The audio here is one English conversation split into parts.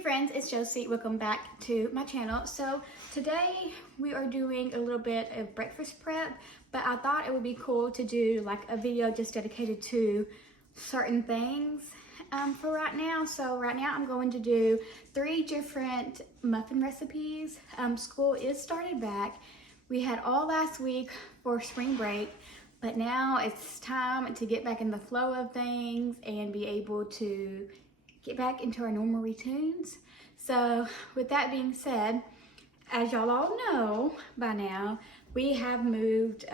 Hey friends, it's Josie. Welcome back to my channel. So today we are doing a little bit of breakfast prep, but I thought it would be cool to do like a video just dedicated to certain things for right now. So right now I'm going to do 3 different muffin recipes. School is started back. We had all last week for spring break, but now it's time to get back in the flow of things and be able to get back into our normal routines. So with that being said, as y'all all know by now, we have moved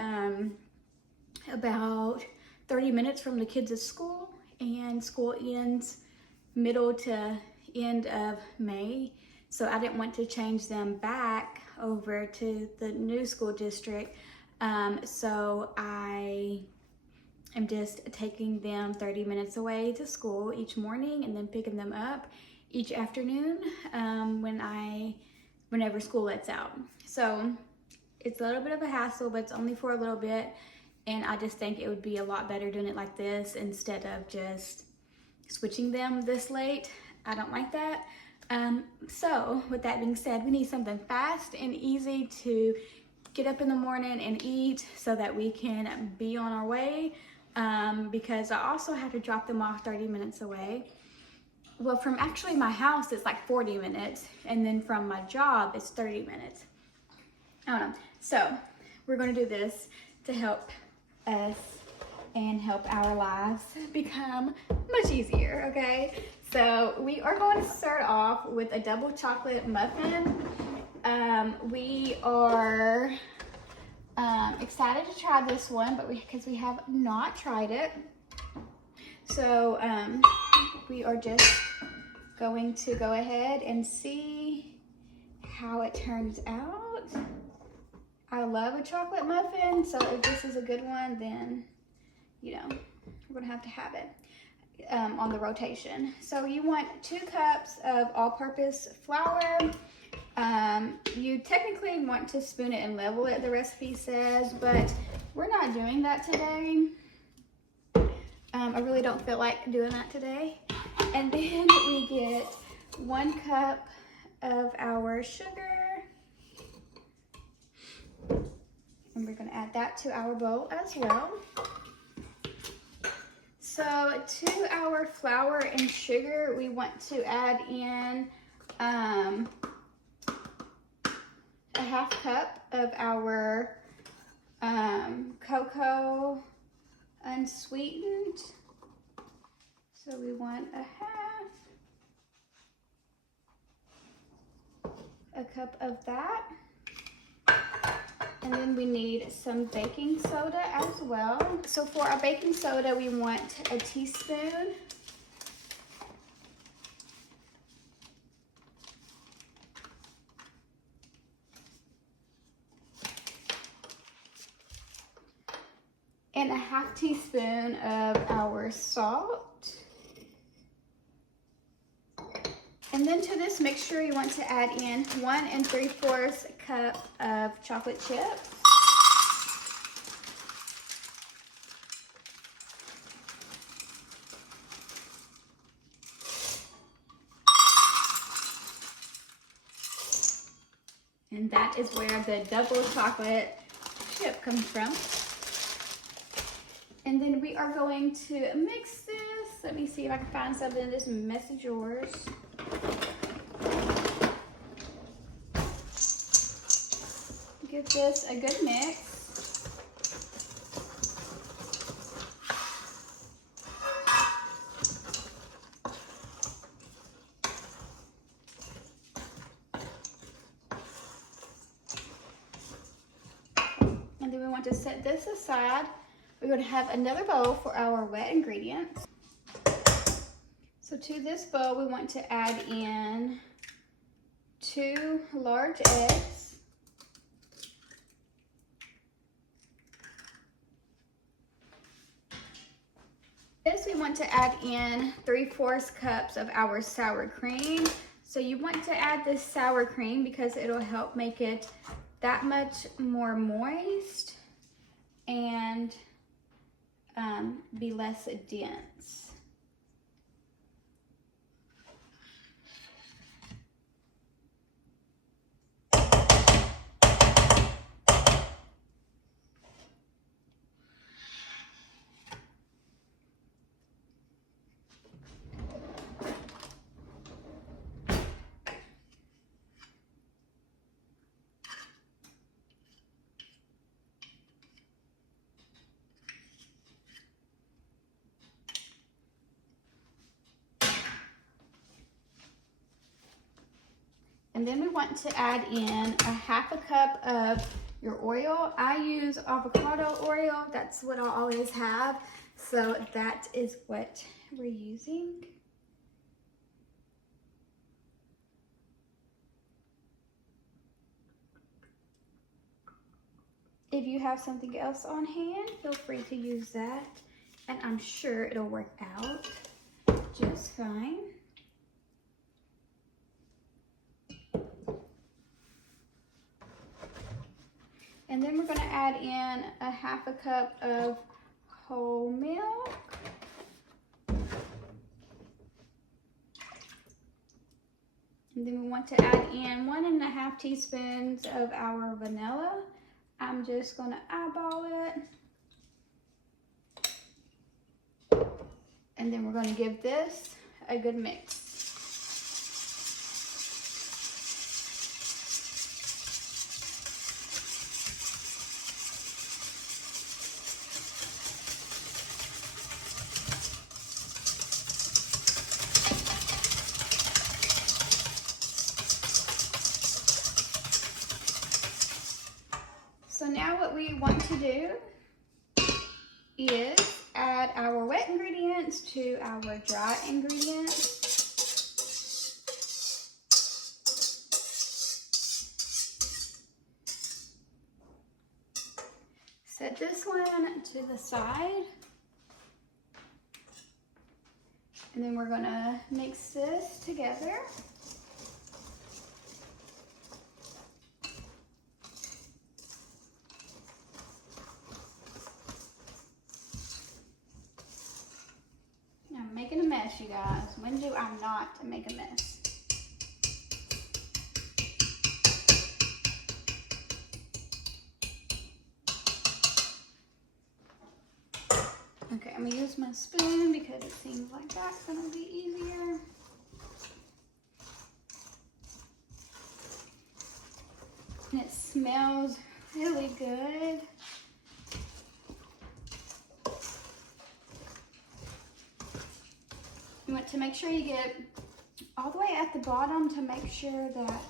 about 30 minutes from the kids' school, and school ends middle to end of May. So I didn't want to change them back over to the new school district. So I'm just taking them 30 minutes away to school each morning and then picking them up each afternoon whenever school lets out. So it's a little bit of a hassle, but it's only for a little bit. And I just think it would be a lot better doing it like this instead of just switching them this late. I don't like that. So with that being said, we need something fast and easy to get up in the morning and eat so that we can be on our way. Because I also have to drop them off 30 minutes away. Well, from actually my house, it's like 40 minutes. And then from my job, it's 30 minutes. I don't know. So we're going to do this to help us and help our lives become much easier, okay? So we are going to start off with a double chocolate muffin. We are excited to try this one, but because we have not tried it. So we are just going to go ahead and see how it turns out. I love a chocolate muffin, so if this is a good one, then you know we're gonna have it on the rotation. So you want 2 cups of all-purpose flour. You technically want to spoon it and level it, the recipe says, but we're not doing that today. I really don't feel like doing that today. And then we get 1 cup of our sugar. And we're gonna add that to our bowl as well. So to our flour and sugar, we want to add in a 1/2 cup of our cocoa unsweetened. So we want a 1/2 cup of that. And then we need some baking soda as well. So for our baking soda, we want a teaspoon. And a 1/2 teaspoon of our salt. And then to this mixture, you want to add in 1 3/4 cup of chocolate chips. And that is where the double chocolate chip comes from. And then we are going to mix this. Let me see if I can find something in this messy drawers. Give this a good mix. And then we want to set this aside. We're going to have another bowl for our wet ingredients. So to this bowl, we want to add in 2 large eggs. This we want to add in 3/4 cups of our sour cream. So you want to add this sour cream because it'll help make it that much more moist and be less dense. And then we want to add in a 1/2 cup of your oil. I use avocado oil. That's what I always have. So that is what we're using. If you have something else on hand, feel free to use that. And I'm sure it'll work out just fine. And then we're going to add in a 1/2 cup of whole milk. And then we want to add in 1½ teaspoons of our vanilla. I'm just going to eyeball it. And then we're going to give this a good mix. So now what we want to do is add our wet ingredients to our dry ingredients. Set this one to the side. And then we're gonna mix this together. I'm making a mess, you guys. When do I not make a mess? Okay, I'm gonna use my spoon because it seems like that's gonna be easier. And it smells really good. You want to make sure you get all the way at the bottom to make sure that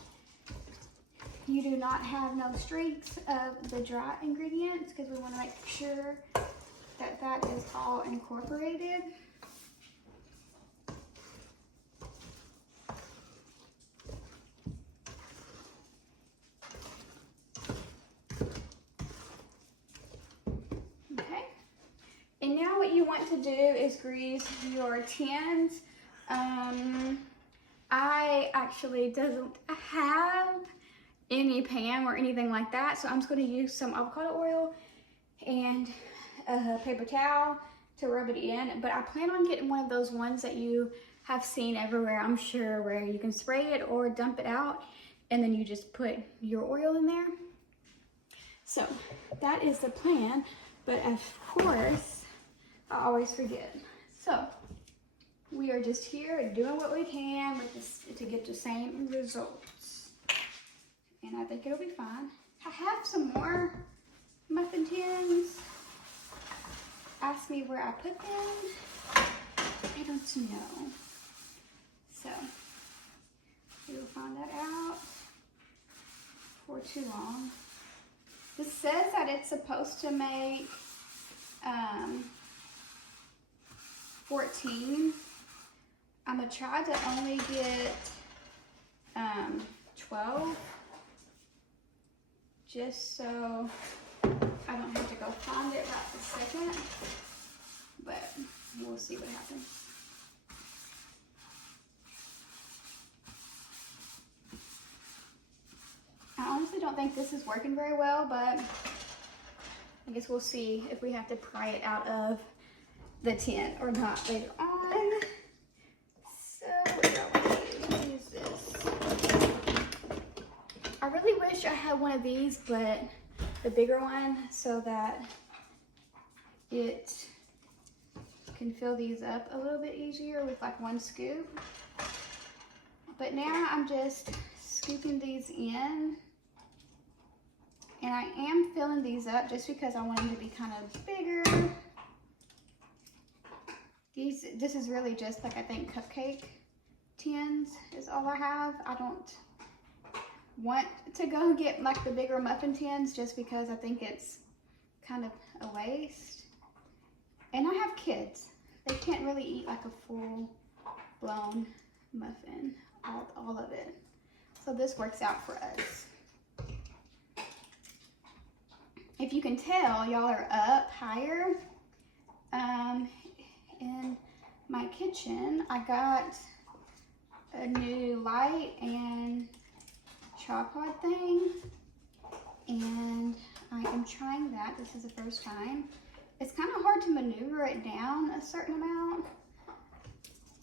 you do not have no streaks of the dry ingredients, because we want to make sure that that is all incorporated. Okay. And now what you want to do is grease your tins. I actually don't have any pan or anything like that, so I'm just going to use some avocado oil and a paper towel to rub it in. But I plan on getting one of those ones that you have seen everywhere, I'm sure, where you can spray it or dump it out and then you just put your oil in there. So that is the plan, but of course I always forget. So we are just here doing what we can with this to get the same results. And I think it'll be fine. I have some more muffin tins. Ask me where I put them. I don't know. So we will find that out before too long. This says that it's supposed to make 14. I'm gonna try to only get 12, just so I don't have to go find it right this second, but we'll see what happens. I honestly don't think this is working very well, but I guess we'll see if we have to pry it out of the tin or not later on. So what do I want to use? This. I really wish I had one of these, but the bigger one, so that it can fill these up a little bit easier with like one scoop. But now I'm just scooping these in, and I am filling these up just because I want them to be kind of bigger. This is really just like, I think, cupcake tins is all I have. I don't want to go get like the bigger muffin tins just because I think it's kind of a waste. And I have kids. They can't really eat like a full-blown muffin, all of it. So this works out for us. If you can tell, y'all are up higher. In my kitchen, I got a new light and tripod thing, and I am trying that. This is the first time. It's kind of hard to maneuver it down a certain amount,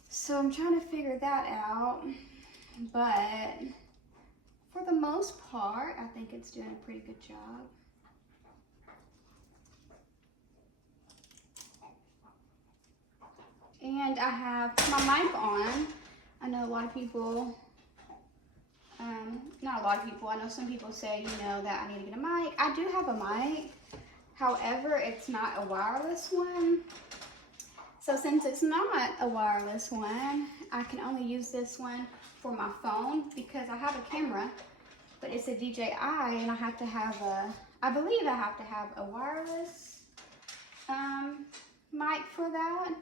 so I'm trying to figure that out, but for the most part, I think it's doing a pretty good job. And I have my mic on. I know a lot of people, not a lot of people, I know some people say, you know, that I need to get a mic. I do have a mic, however, it's not a wireless one. So since it's not a wireless one, I can only use this one for my phone because I have a camera, but it's a DJI and I have to have I believe I have to have a wireless mic for that.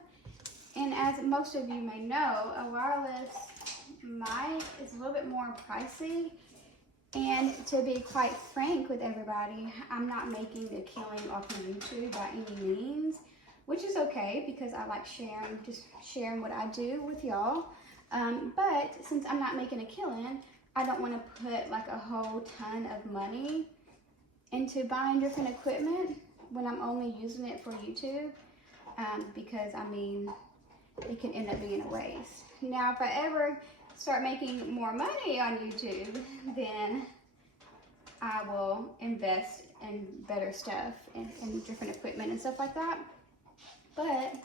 And as most of you may know, a wireless mic is a little bit more pricey. And to be quite frank with everybody, I'm not making a killing off of YouTube by any means, which is okay because I like sharing what I do with y'all. But since I'm not making a killing, I don't want to put like a whole ton of money into buying different equipment when I'm only using it for YouTube, because I mean, it can end up being a waste. Now, if I ever start making more money on YouTube, then I will invest in better stuff and different equipment and stuff like that. But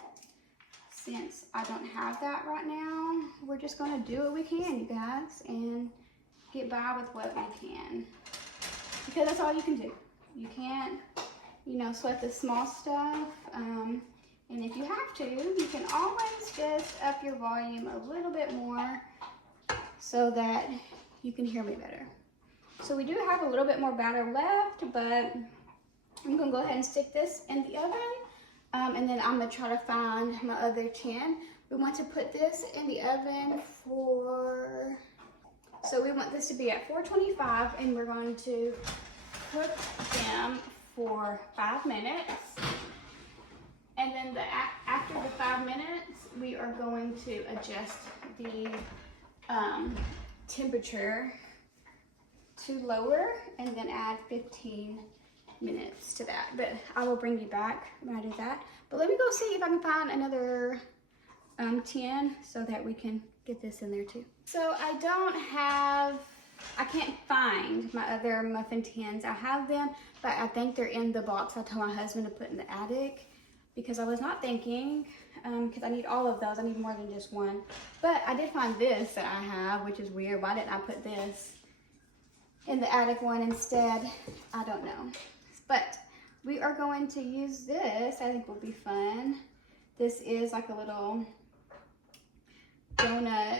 since I don't have that right now, we're just gonna do what we can, you guys, and get by with what we can. Because that's all you can do. You can't, you know, sweat the small stuff. And if you have to, you can always just up your volume a little bit more so that you can hear me better. So we do have a little bit more batter left, but I'm gonna go ahead and stick this in the oven. And then I'm gonna try to find my other tin. We want to put this in the oven so we want this to be at 425, and we're going to cook them for 5 minutes. And then after the 5 minutes, we are going to adjust the temperature to lower and then add 15 minutes to that. But I will bring you back when I do that. But let me go see if I can find another tin so that we can get this in there too. So I can't find my other muffin tins. I have them, but I think they're in the box I told my husband to put in the attic, because I was not thinking, because I need all of those. I need more than just one. But I did find this that I have, which is weird. Why didn't I put this in the attic one instead? I don't know. But we are going to use this. I think will be fun. This is like a little donut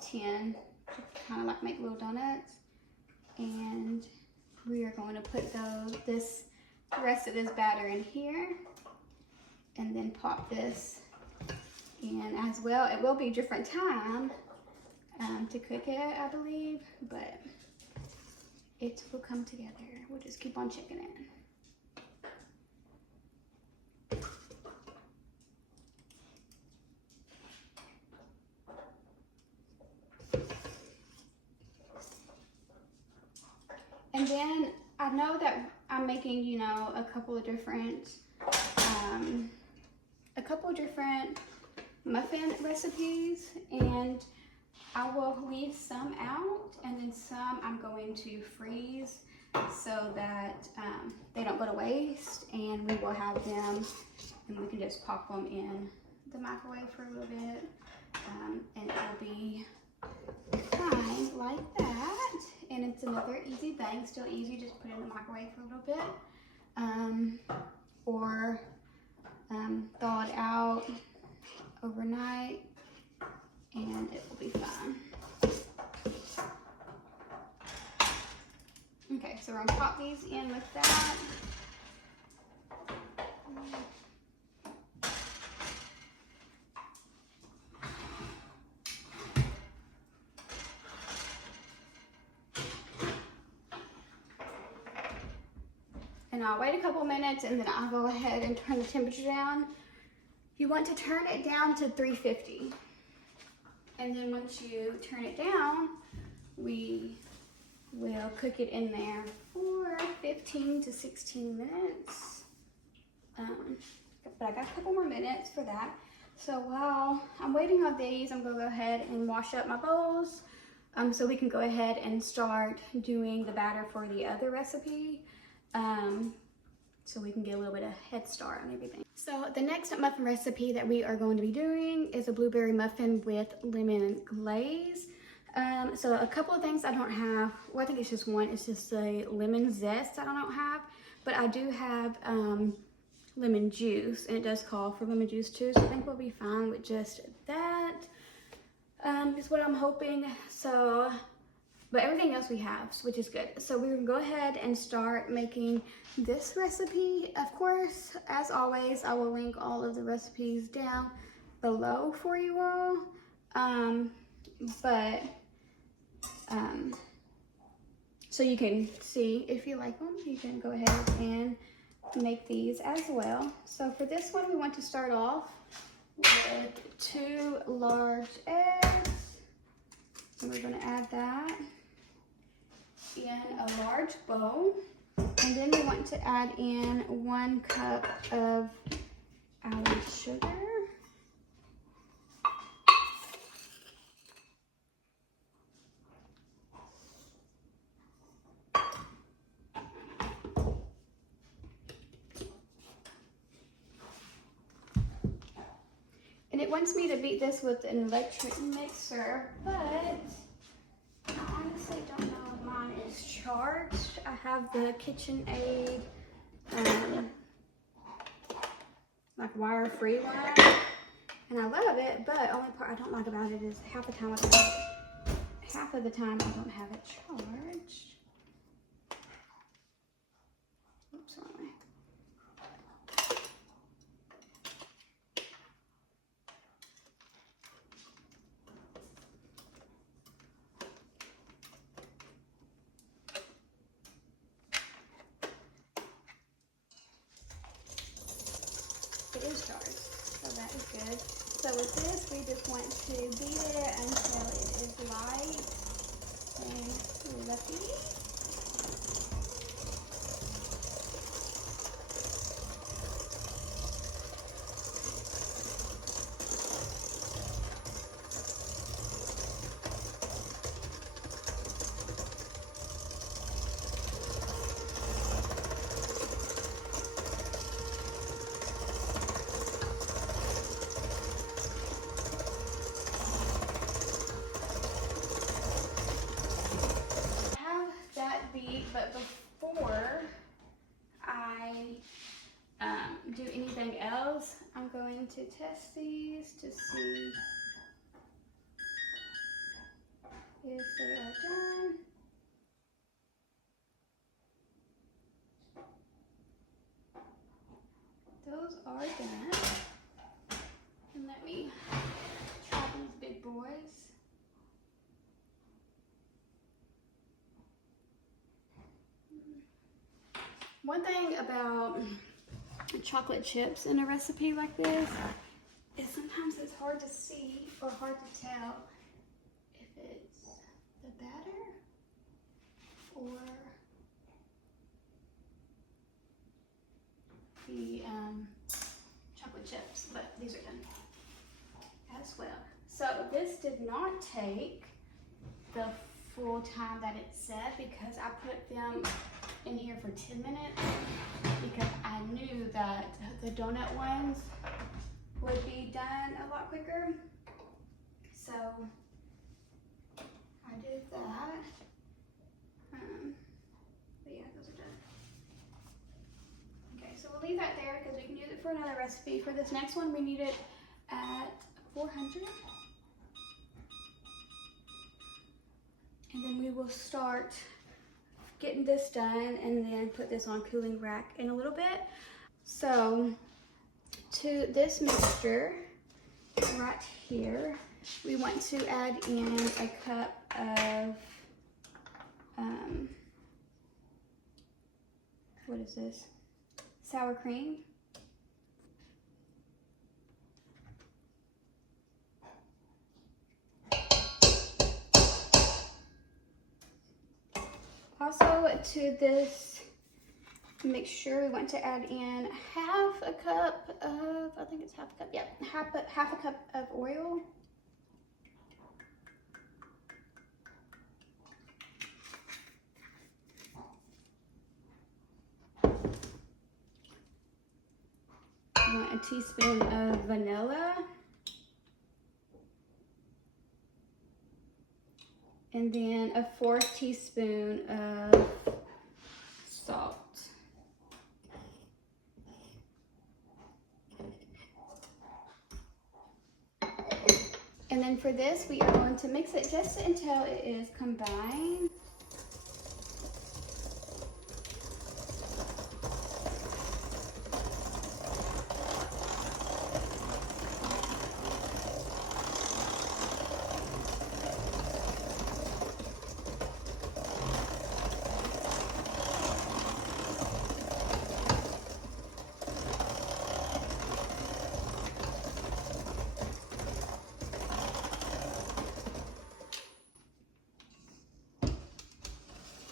tin to kind of like make little donuts. And we are going to put the rest of this batter in here and then pop this in as well. It will be a different time to cook it, I believe, but it will come together. We'll just keep on checking it. And then I know that I'm making, you know, a couple of different muffin recipes, and I will leave some out, and then some I'm going to freeze so that they don't go to waste, and we will have them, and we can just pop them in the microwave for a little bit, and it will be fine like that. And it's another easy thing, still easy, just put it in the microwave for a little bit, or thaw it out overnight, and it will be fine. so we're gonna pop these in with that. And I'll wait a couple minutes and then I'll go ahead and turn the temperature down. You want to turn it down to 350. And then once you turn it down, we will cook it in there for 15 to 16 minutes. But I got a couple more minutes for that. So while I'm waiting on these, I'm gonna go ahead and wash up my bowls so we can go ahead and start doing the batter for the other recipe. So we can get a little bit of head start on everything. So the next muffin recipe that we are going to be doing is a blueberry muffin with lemon glaze. So a couple of things I don't have, well I think it's just one, it's just a lemon zest that I don't have, but I do have lemon juice, and it does call for lemon juice too, so I think we'll be fine with just that, is what I'm hoping. So, but everything else we have, which is good. So we're gonna go ahead and start making this recipe. Of course, as always, I will link all of the recipes down below for you all. So you can see if you like them, you can go ahead and make these as well. So for this one, we want to start off with 2 large eggs. And we're gonna add that in a large bowl. And then we want to add in 1 cup of our sugar. And it wants me to beat this with an electric mixer, but I honestly don't know if mine is charged. I have the KitchenAid like wire-free one, and I love it, but only part I don't like about it is half of the time I don't have it charged. Oops, wrong way. It is charged, so that is good. So with this, we just want to beat it until it is light and fluffy. But before I do anything else, I'm going to test these to see if they are done. Those are done. And let me try these big boys. One thing about chocolate chips in a recipe like this is sometimes it's hard to see or hard to tell if it's the batter or the chocolate chips, but these are done as well. So this did not take the full time that it said because I put them in here for 10 minutes because I knew that the donut ones would be done a lot quicker. So I did that. But yeah, those are done. Okay, so we'll leave that there because we can use it for another recipe. For this next one, we need it at 400. And then we will start getting this done and then put this on cooling rack in a little bit. So to this mixture right here, we want to add in a cup of, what is this? Sour cream. Also to this mixture, we want to add in half a cup of, I think it's half a cup, yep, half a cup of oil. You want a teaspoon of vanilla. And then a 4th teaspoon of salt. And then for this, we are going to mix it just until it is combined.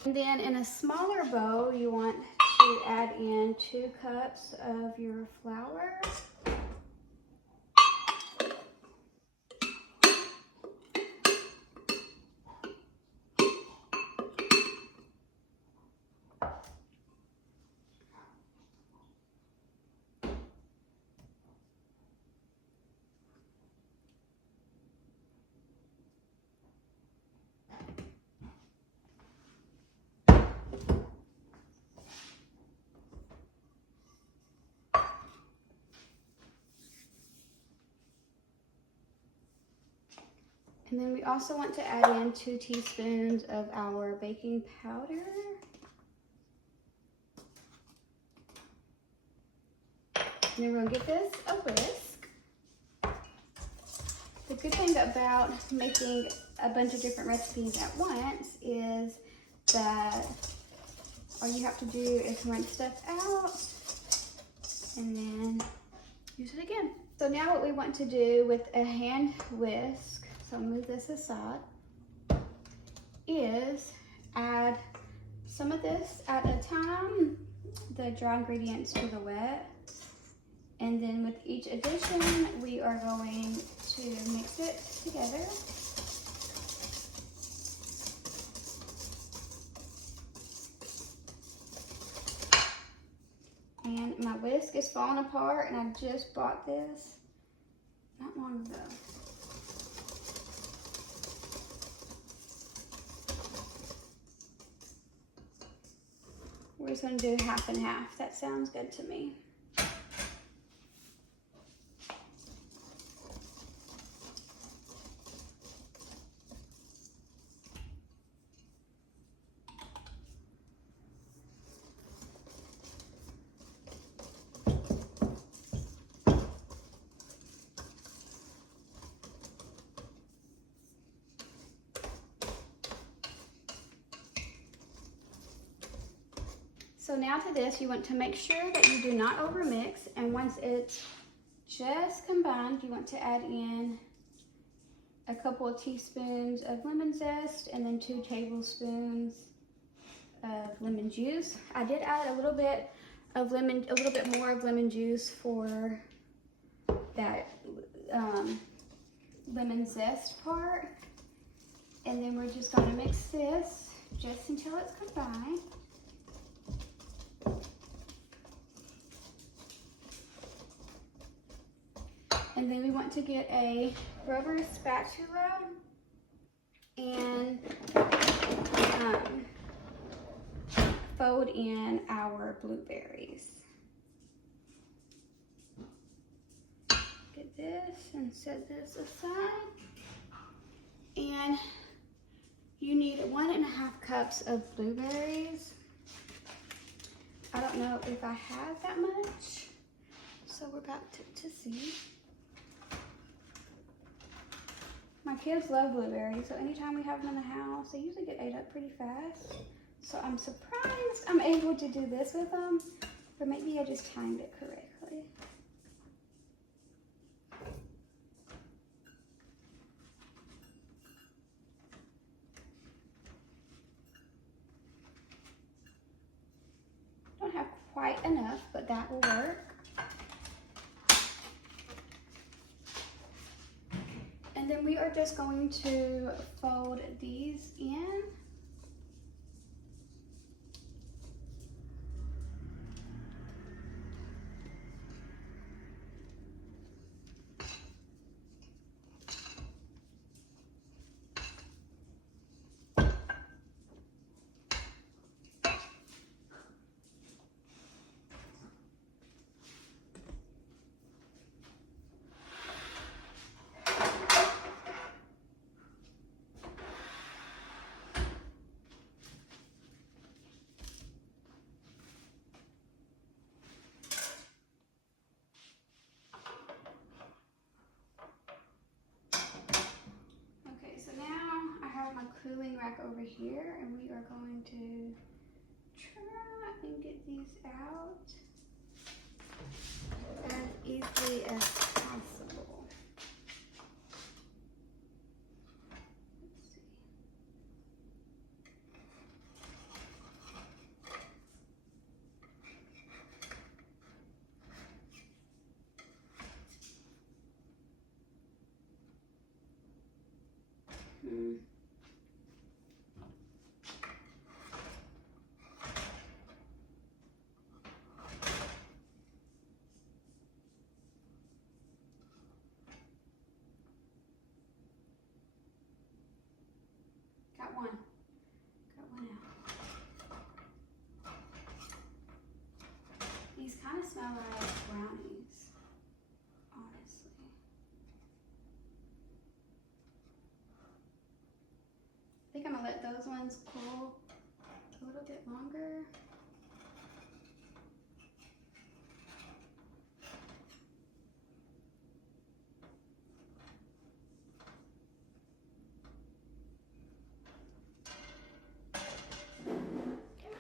And then in a smaller bowl, you want to add in 2 cups of your flour. And then we also want to add in 2 teaspoons of our baking powder. And then we're gonna give this a whisk. The good thing about making a bunch of different recipes at once is that all you have to do is rinse stuff out and then use it again. So now what we want to do with a hand whisk, so I'll move this aside, is add some of this at a time, the dry ingredients to the wet. And then with each addition, we are going to mix it together. And my whisk is falling apart, and I just bought this not long ago. We're just gonna do half and half. That sounds good to me. So now to this, you want to make sure that you do not overmix, and once it's just combined, you want to add in a couple of teaspoons of lemon zest and then 2 tablespoons of lemon juice. I did add a little bit more of lemon juice for that lemon zest part. And then we're just gonna mix this just until it's combined. And then we want to get a rubber spatula and fold in our blueberries. Get this and set this aside. And you need 1.5 cups of blueberries. I don't know if I have that much, so we're about to see. My kids love blueberries, so anytime we have them in the house, they usually get ate up pretty fast. So I'm surprised I'm able to do this with them, or maybe I just timed it correctly. Don't have quite enough, but that will work. And then we are just going to fold these in. My cooling rack over here, and we are going to try and get these out as easily as possible. Let's see. Got one out. These kind of smell like brownies, honestly. I think I'm gonna let those ones cool a little bit longer.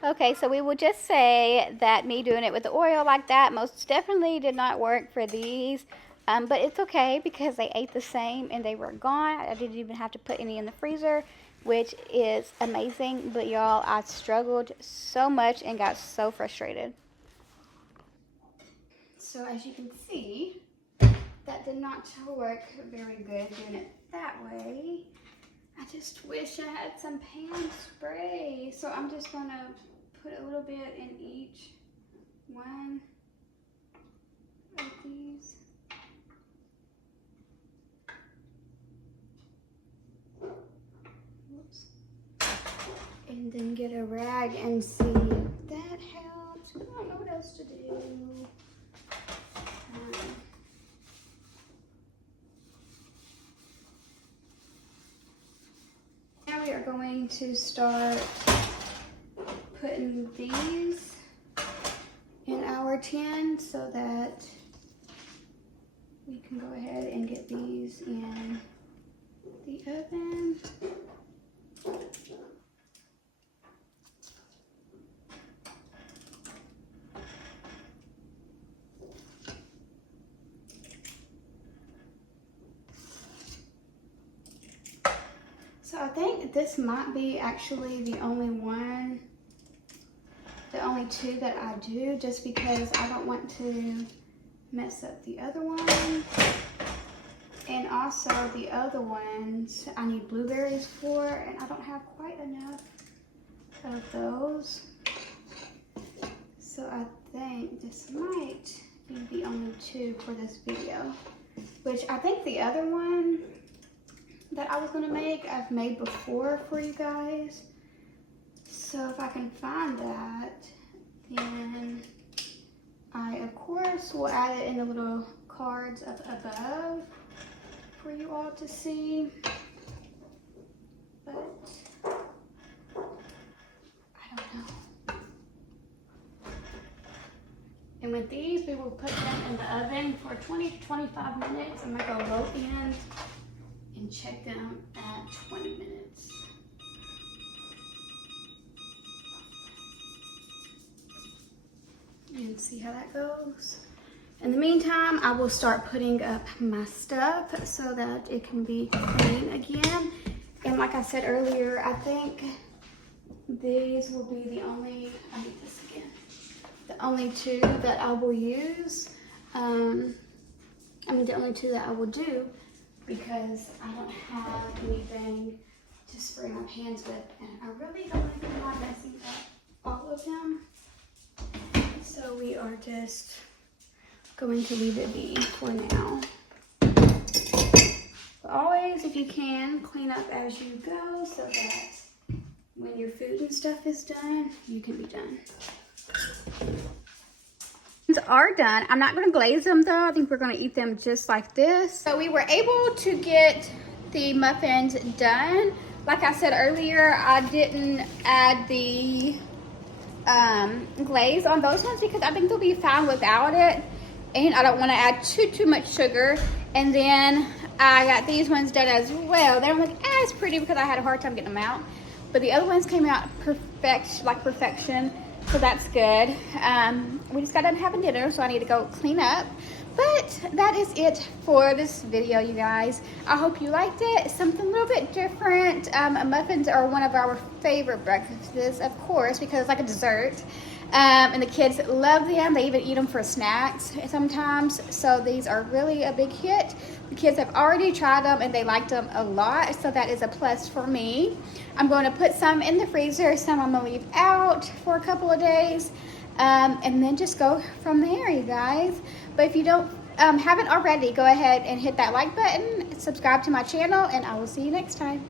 Okay, so we will just say that me doing it with the oil like that most definitely did not work for these. But it's okay because they ate the same and they were gone. I didn't even have to put any in the freezer, which is amazing. But y'all, I struggled so much and got so frustrated. So as you can see, that did not work very good doing it that way. I just wish I had some pan spray. So I'm just gonna put a little bit in each one of these. Oops. And then get a rag and see if that helps. I don't know what else to do. Now we are going to start putting these in our tin so that we can go ahead and get these in the oven. So I think this might be actually the only two that I do, just because I don't want to mess up the other one. And also the other ones I need blueberries for, and I don't have quite enough of those. So I think this might be the only two for this video, which I think the other one that I was gonna make, I've made before for you guys. So if I can find that, then I, of course, will add it in the little cards up above for you all to see. But And with these, we will put them in the oven for 20 to 25 minutes. I'm gonna go low end and check them at 20 minutes. And see how that goes. In the meantime, I will start putting up my stuff so that it can be clean again. And like I said earlier, I think these will be the only, I need this again, the only two that I will use. The only two that I will do, because I don't have anything to spray my pans with, and I really don't want to be messing up all of them. So we are just going to leave it be for now. But always, if you can, clean up as you go so that when your food and stuff is done, you can be done. These are done. I'm not going to glaze them though. I think we're going to eat them just like this. So we were able to get the muffins done. Like I said earlier, I didn't add the glaze on those ones because I think they'll be fine without it, and I don't want to add too much sugar. And then I got these ones done as well. They don't look as pretty because I had a hard time getting them out, but the other ones came out perfection, so that's good. We just got done having dinner, so I need to go clean up. But that is it for this video, you guys. I hope you liked it. Something a little bit different. Muffins are one of our favorite breakfasts, of course, because it's like a dessert. And the kids love them. They even eat them for snacks sometimes. So these are really a big hit. The kids have already tried them and they liked them a lot. So that is a plus for me. I'm going to put some in the freezer. Some I'm going to leave out for a couple of days. And then just go from there, you guys. But if you don't haven't already, go ahead and hit that like button, subscribe to my channel, and I will see you next time.